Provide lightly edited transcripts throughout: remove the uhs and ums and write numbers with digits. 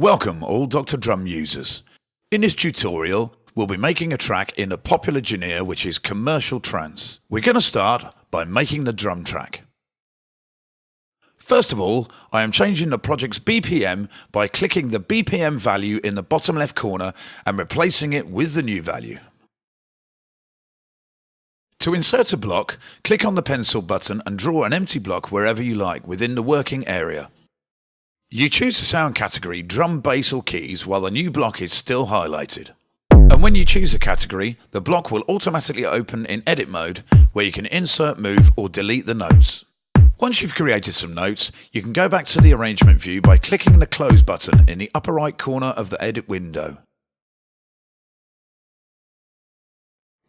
Welcome all Dr. Drum users. In this tutorial, we'll be making a track in a popular genre which is commercial trance. We're going to start by making the drum track. First of all, I am changing the project's BPM by clicking the BPM value in the bottom left corner and replacing it with the new value. To insert a block, click on the pencil button and draw an empty block wherever you like within the working area. You choose the sound category drum, bass or keys while the new block is still highlighted. And when you choose a category, the block will automatically open in edit mode where you can insert, move or delete the notes. Once you've created some notes, you can go back to the arrangement view by clicking the close button in the upper right corner of the edit window.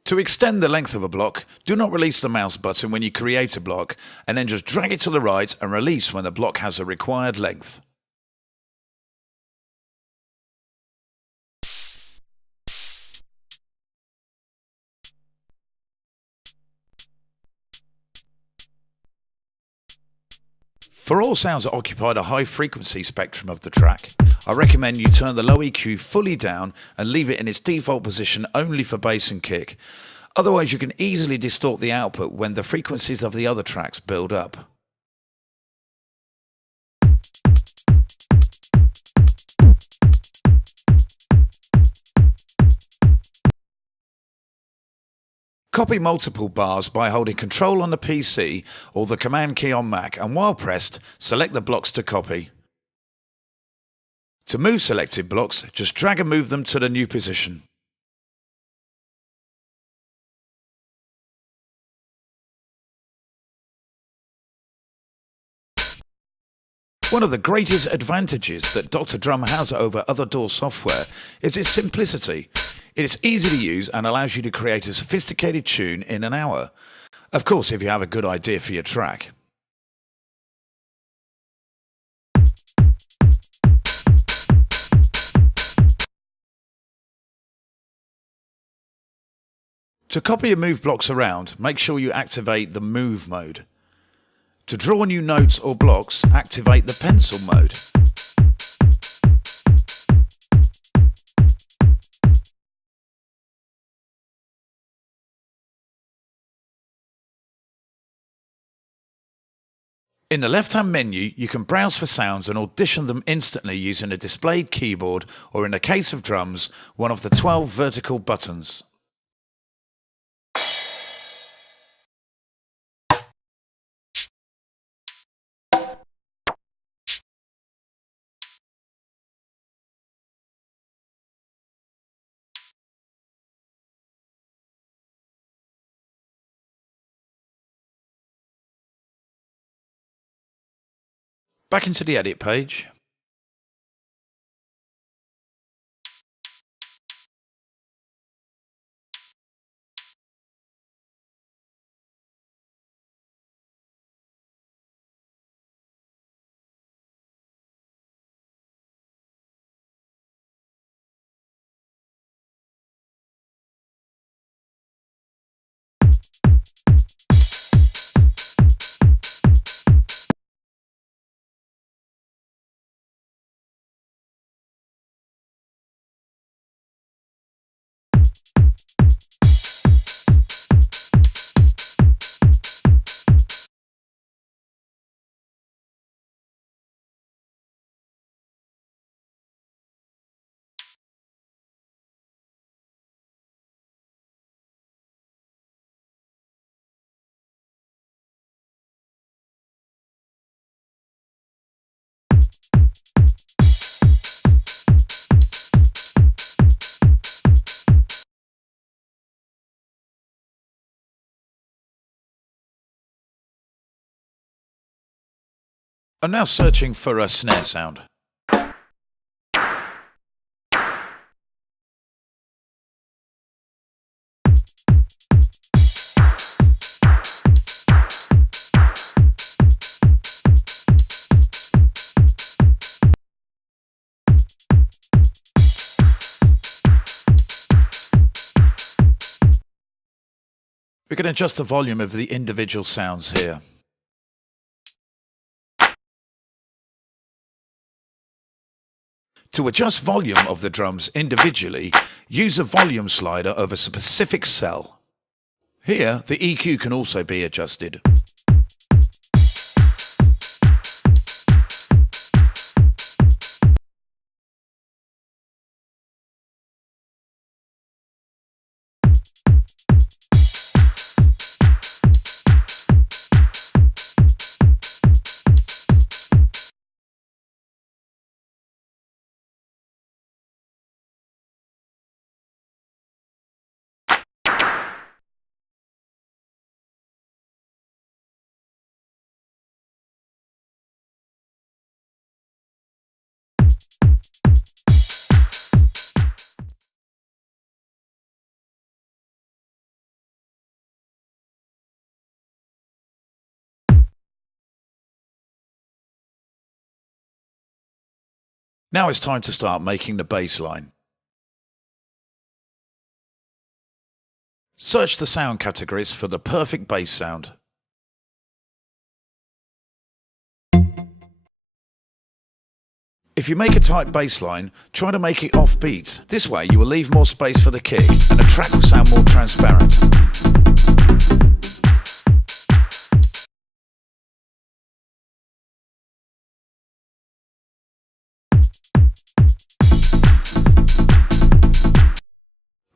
To extend the length of a block, do not release the mouse button when you create a block and then just drag it to the right and release when the block has the required length. For all sounds that occupy the high frequency spectrum of the track, I recommend you turn the low EQ fully down and leave it in its default position only for bass and kick. Otherwise you can easily distort the output when the frequencies of the other tracks build up. Copy multiple bars by holding Control on the PC or the Command key on Mac, and while pressed, select the blocks to copy. To move selected blocks, just drag and move them to the new position. One of the greatest advantages that Dr. Drum has over other DAW software is its simplicity. It is easy to use and allows you to create a sophisticated tune in an hour. Of course, if you have a good idea for your track. To copy and move blocks around, make sure you activate the Move mode. To draw new notes or blocks, activate the Pencil mode. In the left-hand menu, you can browse for sounds and audition them instantly using a displayed keyboard or, in the case of drums, one of the 12 vertical buttons. Back into the edit page. I'm now searching for a snare sound. We can adjust the volume of the individual sounds here. To adjust volume of the drums individually, use the volume slider of a specific cell. Here, the EQ can also be adjusted. Now it's time to start making the bass line. Search the sound categories for the perfect bass sound. If you make a tight bass line, try to make it offbeat. This way you will leave more space for the kick and the track will sound more transparent.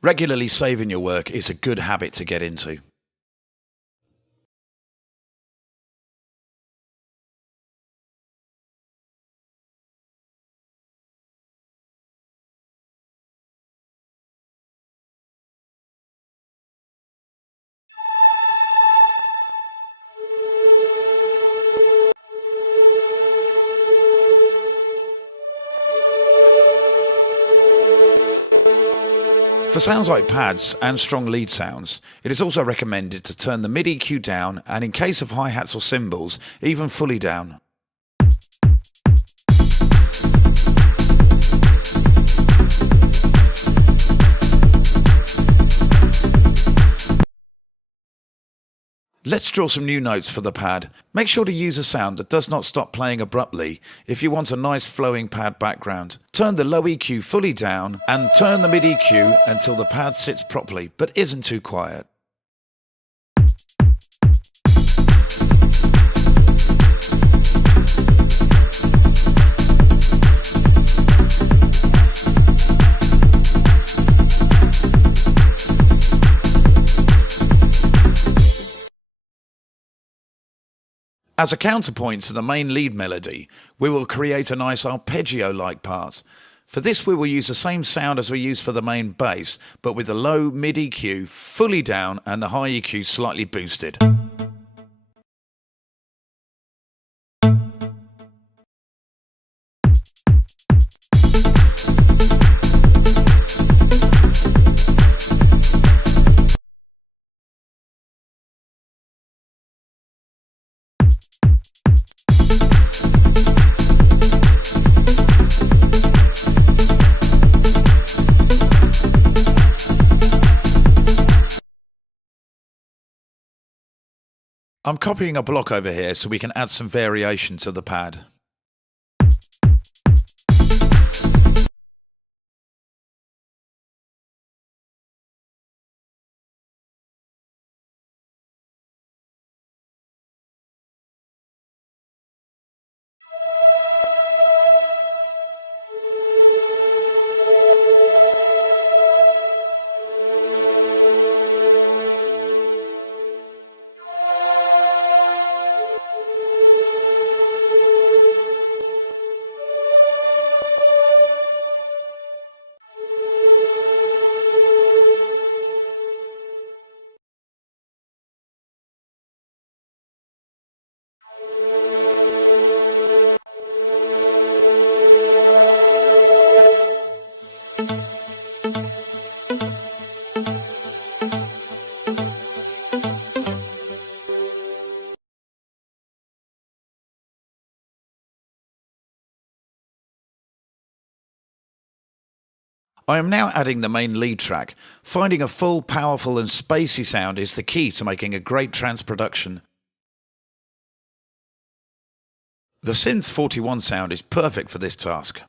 Regularly saving your work is a good habit to get into. For sounds like pads and strong lead sounds, it is also recommended to turn the mid EQ down and in case of hi-hats or cymbals, even fully down. Let's draw some new notes for the pad. Make sure to use a sound that does not stop playing abruptly if you want a nice flowing pad background. Turn the low EQ fully down and turn the mid EQ until the pad sits properly but isn't too quiet. As a counterpoint to the main lead melody, we will create a nice arpeggio-like part. For this we will use the same sound as we use for the main bass, but with the low mid EQ fully down and the high EQ slightly boosted. I'm copying a block over here so we can add some variation to the pad. I am now adding the main lead track. Finding a full, powerful and spacey sound is the key to making a great trance production. The Synth 41 sound is perfect for this task.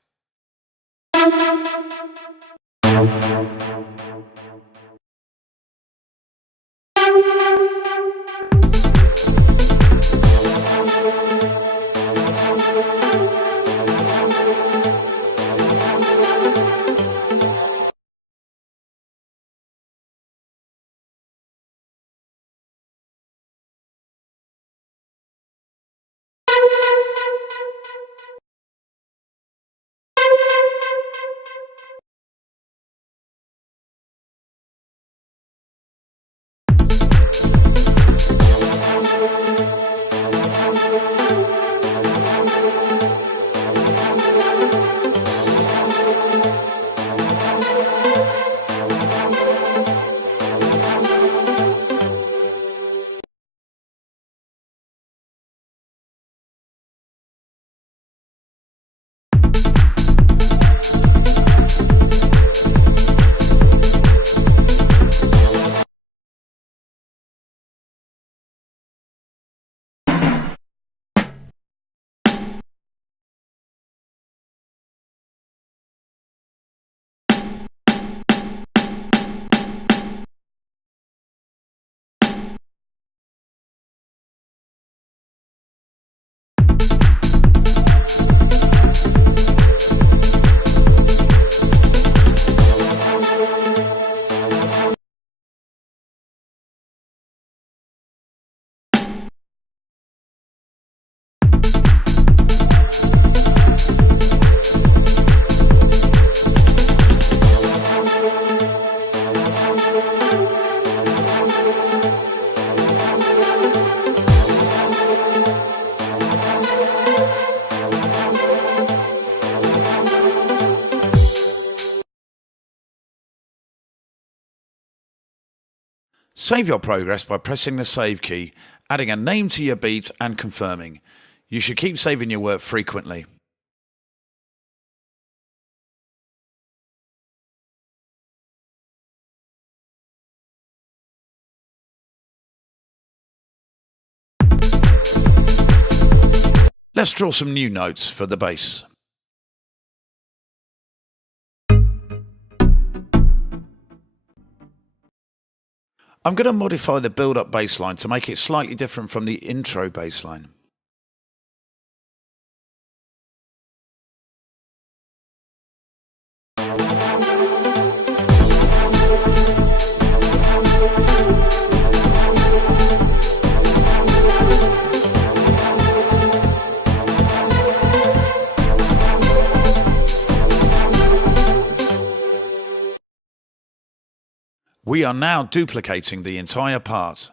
Save your progress by pressing the save key, adding a name to your beat and confirming. You should keep saving your work frequently. Let's draw some new notes for the bass. I'm going to modify the build-up bass line to make it slightly different from the intro bass line. We are now duplicating the entire part.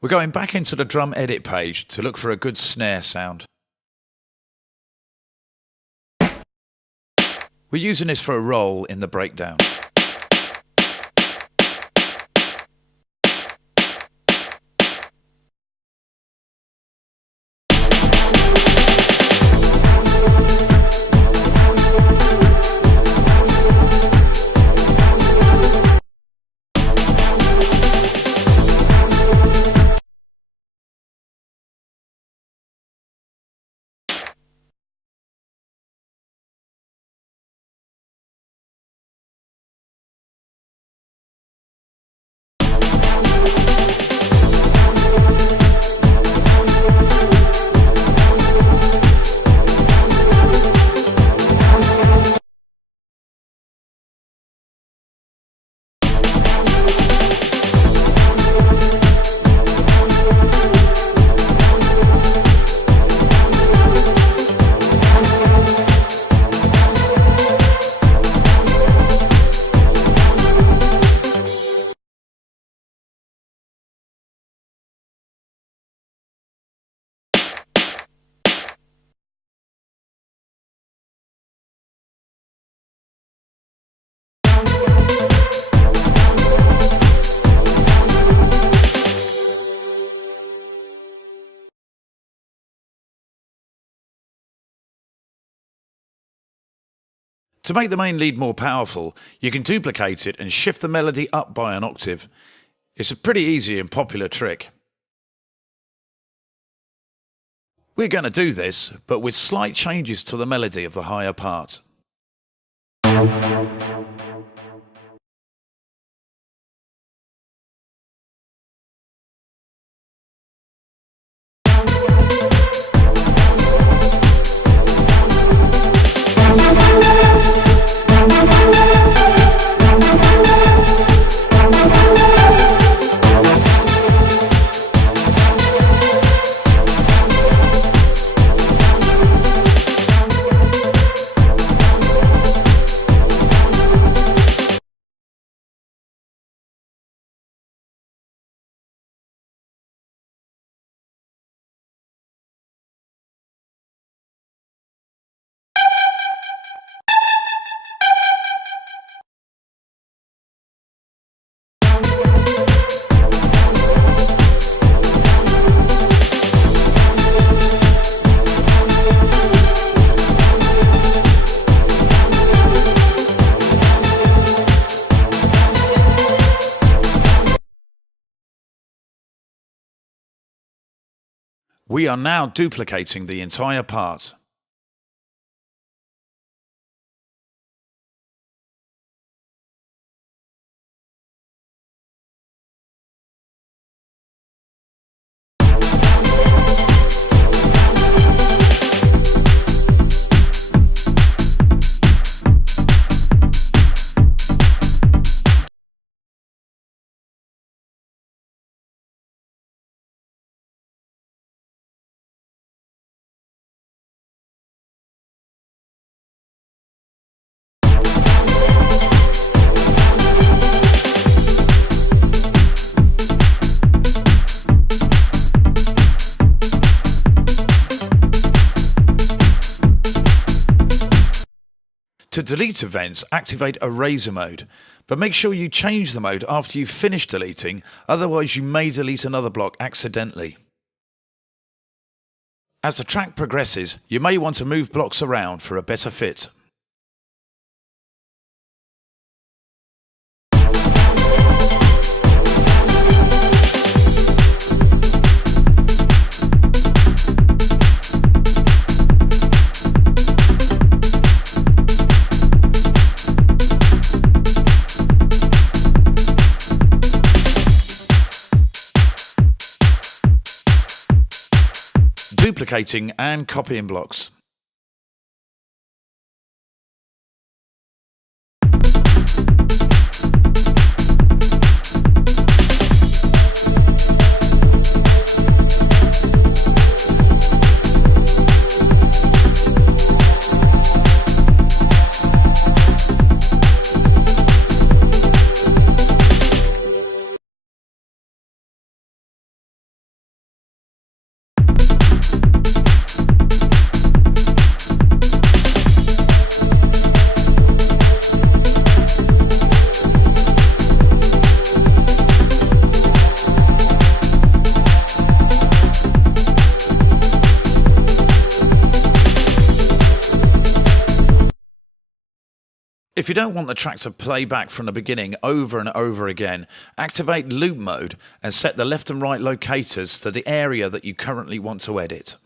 We're going back into the drum edit page to look for a good snare sound. We're using this for a roll in the breakdown. To make the main lead more powerful, you can duplicate it and shift the melody up by an octave. It's a pretty easy and popular trick. We're going to do this, but with slight changes to the melody of the higher part. We are now duplicating the entire part. To delete events, activate Eraser mode, but make sure you change the mode after you've finished deleting, otherwise you may delete another block accidentally. As the track progresses, you may want to move blocks around for a better fit. Duplicating and copying blocks. If you don't want the track to play back from the beginning over and over again, activate loop mode and set the left and right locators to the area that you currently want to edit.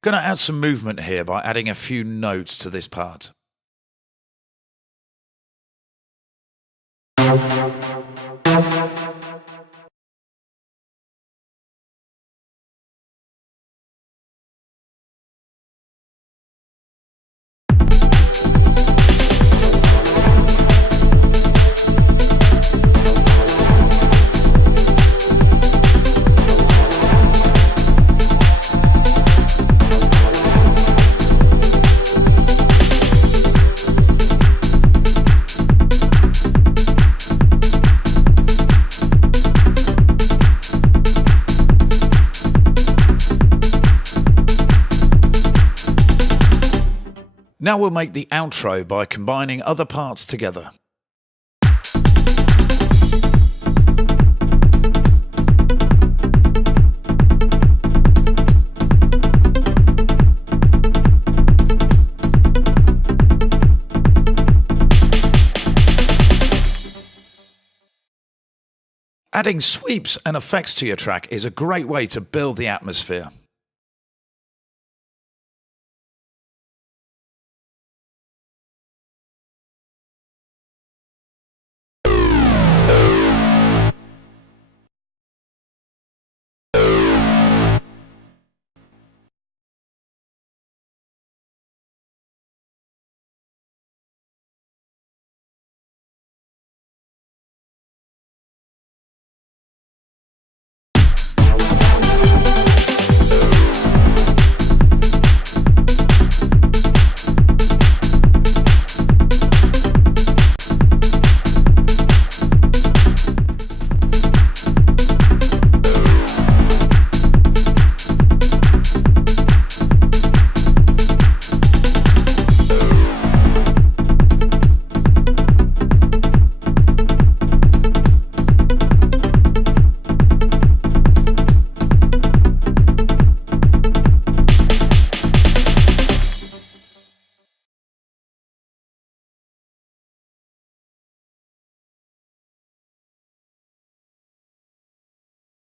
Going to add some movement here by adding a few notes to this part. Now we'll make the outro by combining other parts together. Adding sweeps and effects to your track is a great way to build the atmosphere.